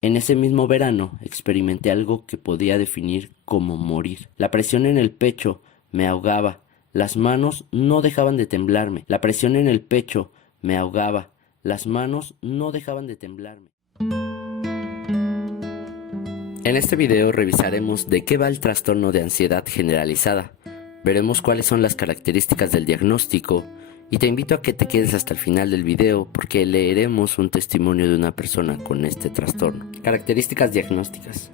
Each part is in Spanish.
En ese mismo verano experimenté algo que podía definir como morir. La presión en el pecho me ahogaba, las manos no dejaban de temblarme. La presión en el pecho me ahogaba, las manos no dejaban de temblarme. En este video revisaremos de qué va el trastorno de ansiedad generalizada. Veremos cuáles son las características del diagnóstico y te invito a que te quedes hasta el final del video porque leeremos un testimonio de una persona con este trastorno. Características diagnósticas.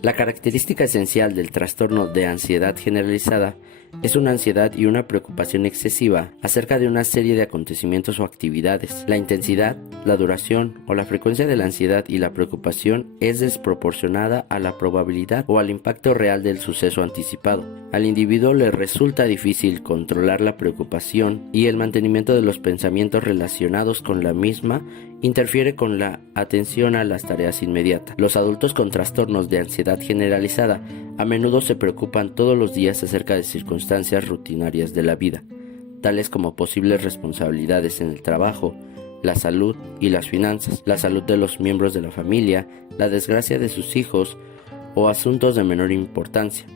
La característica esencial del trastorno de ansiedad generalizada es una ansiedad y una preocupación excesiva acerca de una serie de acontecimientos o actividades. La intensidad, la duración o la frecuencia de la ansiedad y la preocupación es desproporcionada a la probabilidad o al impacto real del suceso anticipado. Al individuo le resulta difícil controlar la preocupación y el mantenimiento de los pensamientos relacionados con la misma interfiere con la atención a las tareas inmediatas. Los adultos con trastornos de ansiedad generalizada a menudo se preocupan todos los días acerca de circunstancias rutinarias de la vida, tales como posibles responsabilidades en el trabajo, la salud y las finanzas, la salud de los miembros de la familia, la desgracia de sus hijos o asuntos de menor importancia,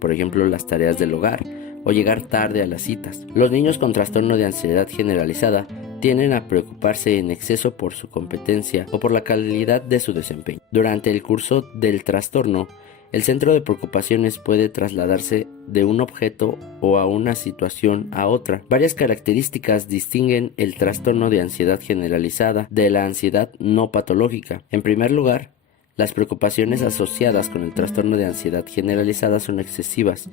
por ejemplo las tareas del hogar o llegar tarde a las citas. Los niños con trastorno de ansiedad generalizada tienden a preocuparse en exceso por su competencia o por la calidad de su desempeño. Durante el curso del trastorno, el centro de preocupaciones puede trasladarse de un objeto o a una situación a otra. Varias características distinguen el trastorno de ansiedad generalizada de la ansiedad no patológica. En primer lugar, las preocupaciones asociadas con el trastorno de ansiedad generalizada son excesivas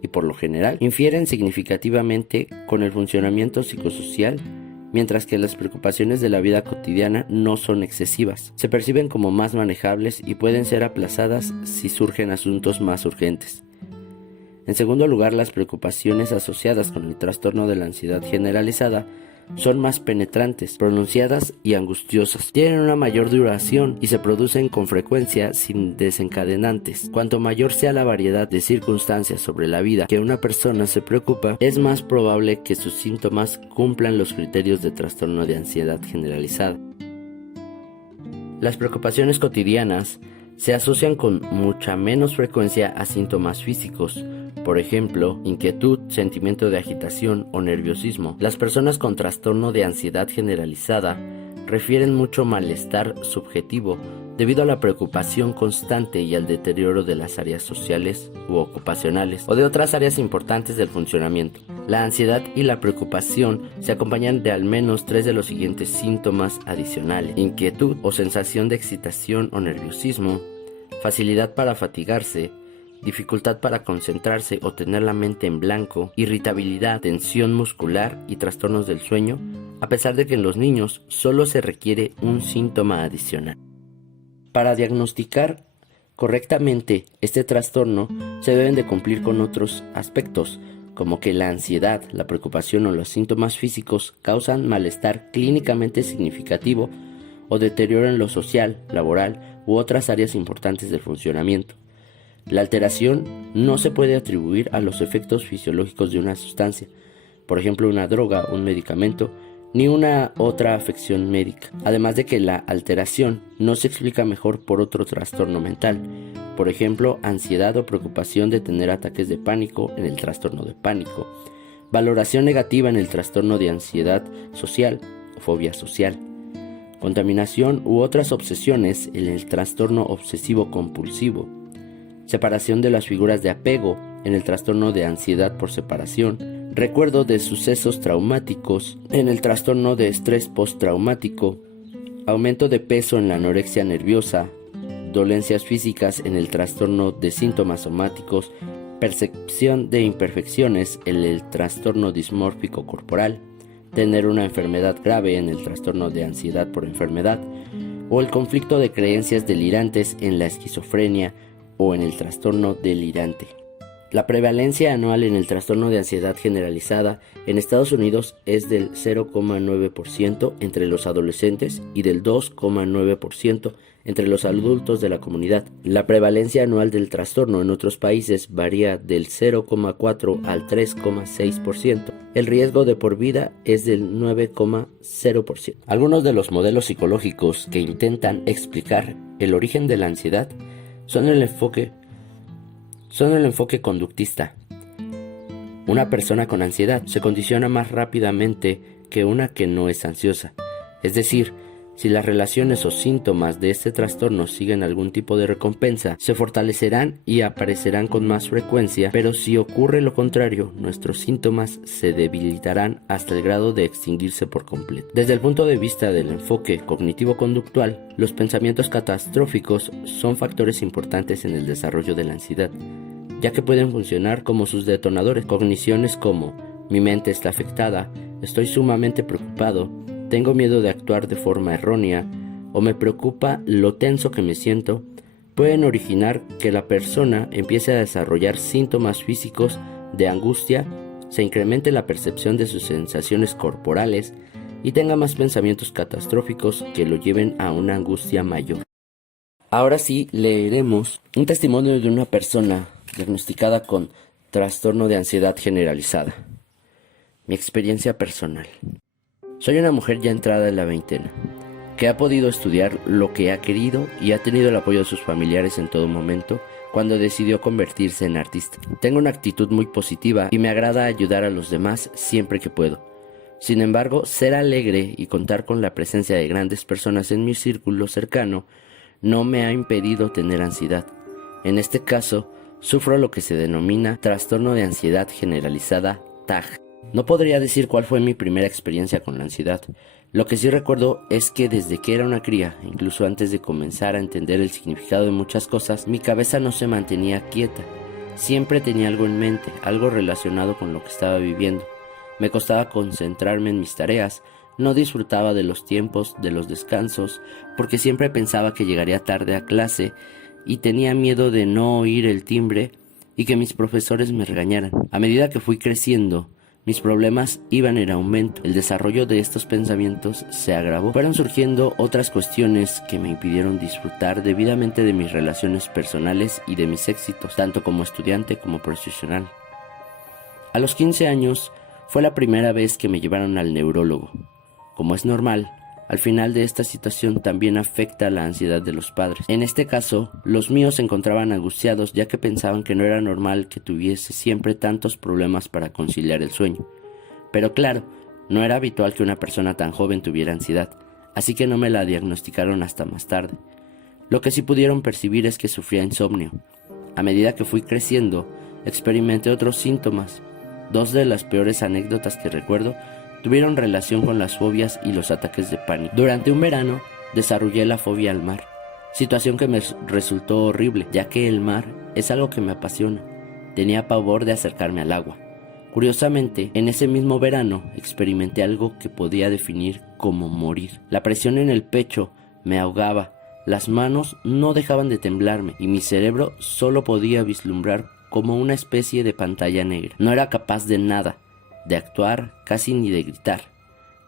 y por lo general infieren significativamente con el funcionamiento psicosocial, mientras que las preocupaciones de la vida cotidiana no son excesivas. Se perciben como más manejables y pueden ser aplazadas si surgen asuntos más urgentes. En segundo lugar, las preocupaciones asociadas con el trastorno de la ansiedad generalizada son más penetrantes, pronunciadas y angustiosas. Tienen una mayor duración y se producen con frecuencia sin desencadenantes. Cuanto mayor sea la variedad de circunstancias sobre la vida que una persona se preocupa, es más probable que sus síntomas cumplan los criterios de trastorno de ansiedad generalizada. Las preocupaciones cotidianas se asocian con mucha menos frecuencia a síntomas físicos, por ejemplo, inquietud, sentimiento de agitación o nerviosismo. Las personas con trastorno de ansiedad generalizada refieren mucho malestar subjetivo debido a la preocupación constante y al deterioro de las áreas sociales u ocupacionales o de otras áreas importantes del funcionamiento. La ansiedad y la preocupación se acompañan de al menos 3 de los siguientes síntomas adicionales: inquietud o sensación de excitación o nerviosismo, facilidad para fatigarse, dificultad para concentrarse o tener la mente en blanco, irritabilidad, tensión muscular y trastornos del sueño, a pesar de que en los niños solo se requiere un síntoma adicional. Para diagnosticar correctamente este trastorno se deben de cumplir con otros aspectos, como que la ansiedad, la preocupación o los síntomas físicos causan malestar clínicamente significativo o deterioro en lo social, laboral u otras áreas importantes del funcionamiento. La alteración no se puede atribuir a los efectos fisiológicos de una sustancia, por ejemplo una droga, un medicamento, ni una otra afección médica. Además de que la alteración no se explica mejor por otro trastorno mental, por ejemplo ansiedad o preocupación de tener ataques de pánico en el trastorno de pánico, valoración negativa en el trastorno de ansiedad social o fobia social, contaminación u otras obsesiones en el trastorno obsesivo compulsivo, separación de las figuras de apego en el trastorno de ansiedad por separación, recuerdo de sucesos traumáticos en el trastorno de estrés postraumático, aumento de peso en la anorexia nerviosa, dolencias físicas en el trastorno de síntomas somáticos, percepción de imperfecciones en el trastorno dismórfico corporal, tener una enfermedad grave en el trastorno de ansiedad por enfermedad, o el conflicto de creencias delirantes en la esquizofrenia o en el trastorno delirante. La prevalencia anual en el trastorno de ansiedad generalizada en Estados Unidos es del 0,9% entre los adolescentes y del 2,9% entre los adultos de la comunidad. La prevalencia anual del trastorno en otros países varía del 0,4 al 3,6%. El riesgo de por vida es del 9,0%. Algunos de los modelos psicológicos que intentan explicar el origen de la ansiedad son el enfoque conductista. Una persona con ansiedad se condiciona más rápidamente que una que no es ansiosa. Es decir, si las relaciones o síntomas de este trastorno siguen algún tipo de recompensa, se fortalecerán y aparecerán con más frecuencia, pero si ocurre lo contrario, nuestros síntomas se debilitarán hasta el grado de extinguirse por completo. Desde el punto de vista del enfoque cognitivo-conductual, los pensamientos catastróficos son factores importantes en el desarrollo de la ansiedad, ya que pueden funcionar como sus detonadores. Cogniciones como mi mente está afectada, estoy sumamente preocupado, tengo miedo de actuar de forma errónea o me preocupa lo tenso que me siento, pueden originar que la persona empiece a desarrollar síntomas físicos de angustia, se incremente la percepción de sus sensaciones corporales y tenga más pensamientos catastróficos que lo lleven a una angustia mayor. Ahora sí leeremos un testimonio de una persona diagnosticada con trastorno de ansiedad generalizada. Mi experiencia personal. Soy una mujer ya entrada en la veintena, que ha podido estudiar lo que ha querido y ha tenido el apoyo de sus familiares en todo momento cuando decidió convertirse en artista. Tengo una actitud muy positiva y me agrada ayudar a los demás siempre que puedo. Sin embargo, ser alegre y contar con la presencia de grandes personas en mi círculo cercano no me ha impedido tener ansiedad. En este caso, sufro lo que se denomina trastorno de ansiedad generalizada TAG. No podría decir cuál fue mi primera experiencia con la ansiedad. Lo que sí recuerdo es que desde que era una cría, incluso antes de comenzar a entender el significado de muchas cosas, mi cabeza no se mantenía quieta. Siempre tenía algo en mente, algo relacionado con lo que estaba viviendo. Me costaba concentrarme en mis tareas, no disfrutaba de los tiempos, de los descansos, porque siempre pensaba que llegaría tarde a clase y tenía miedo de no oír el timbre y que mis profesores me regañaran. A medida que fui creciendo, mis problemas iban en aumento. El desarrollo de estos pensamientos se agravó. Fueron surgiendo otras cuestiones que me impidieron disfrutar debidamente de mis relaciones personales y de mis éxitos, tanto como estudiante como profesional. A los 15 años fue la primera vez que me llevaron al neurólogo. Como es normal, al final de esta situación también afecta la ansiedad de los padres. En este caso, los míos se encontraban angustiados ya que pensaban que no era normal que tuviese siempre tantos problemas para conciliar el sueño. Pero claro, no era habitual que una persona tan joven tuviera ansiedad, así que no me la diagnosticaron hasta más tarde. Lo que sí pudieron percibir es que sufría insomnio. A medida que fui creciendo, experimenté otros síntomas. Dos de las peores anécdotas que recuerdo tuvieron relación con las fobias y los ataques de pánico. Durante un verano desarrollé la fobia al mar, situación que me resultó horrible, ya que el mar es algo que me apasiona. Tenía pavor de acercarme al agua. Curiosamente, en ese mismo verano experimenté algo que podía definir como morir. La presión en el pecho me ahogaba, las manos no dejaban de temblarme y mi cerebro solo podía vislumbrar como una especie de pantalla negra. No era capaz de nada, de actuar, casi ni de gritar.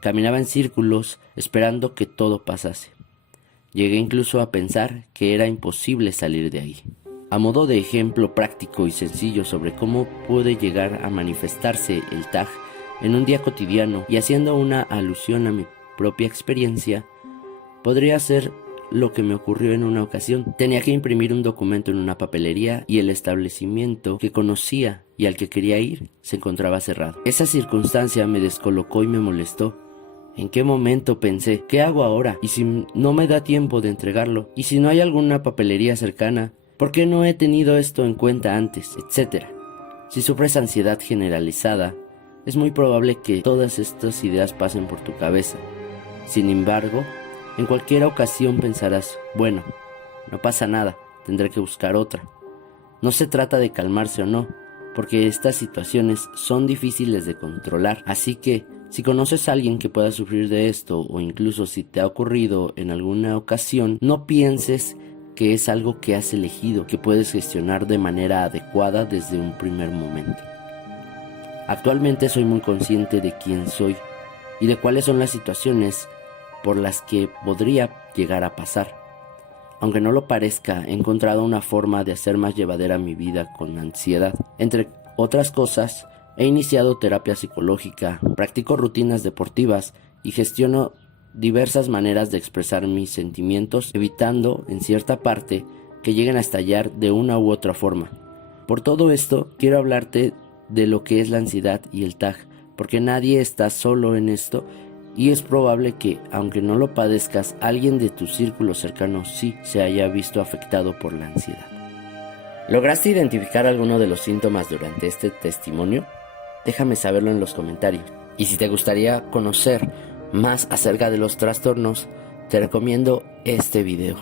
Caminaba en círculos esperando que todo pasase. Llegué incluso a pensar que era imposible salir de ahí. A modo de ejemplo práctico y sencillo sobre cómo puede llegar a manifestarse el TAG en un día cotidiano y haciendo una alusión a mi propia experiencia, podría ser lo que me ocurrió en una ocasión. Tenía que imprimir un documento en una papelería y el establecimiento que conocía y al que quería ir se encontraba cerrado. Esa circunstancia me descolocó y me molestó. ¿En qué momento pensé, qué hago ahora? ¿Y si no me da tiempo de entregarlo? ¿Y si no hay alguna papelería cercana? ¿Por qué no he tenido esto en cuenta antes? Etcétera. Si sufres ansiedad generalizada, es muy probable que todas estas ideas pasen por tu cabeza. Sin embargo, en cualquier ocasión pensarás, bueno, no pasa nada, tendré que buscar otra. No se trata de calmarse o no, porque estas situaciones son difíciles de controlar, así que si conoces a alguien que pueda sufrir de esto, o incluso si te ha ocurrido en alguna ocasión, no pienses que es algo que has elegido, que puedes gestionar de manera adecuada desde un primer momento. Actualmente soy muy consciente de quién soy y de cuáles son las situaciones por las que podría llegar a pasar. Aunque no lo parezca, he encontrado una forma de hacer más llevadera mi vida con ansiedad. Entre otras cosas, he iniciado terapia psicológica, practico rutinas deportivas y gestiono diversas maneras de expresar mis sentimientos, evitando, en cierta parte, que lleguen a estallar de una u otra forma. Por todo esto, quiero hablarte de lo que es la ansiedad y el TAG, porque nadie está solo en esto y es probable que, aunque no lo padezcas, alguien de tu círculo cercano sí se haya visto afectado por la ansiedad. ¿Lograste identificar alguno de los síntomas durante este testimonio? Déjame saberlo en los comentarios. Y si te gustaría conocer más acerca de los trastornos, te recomiendo este video.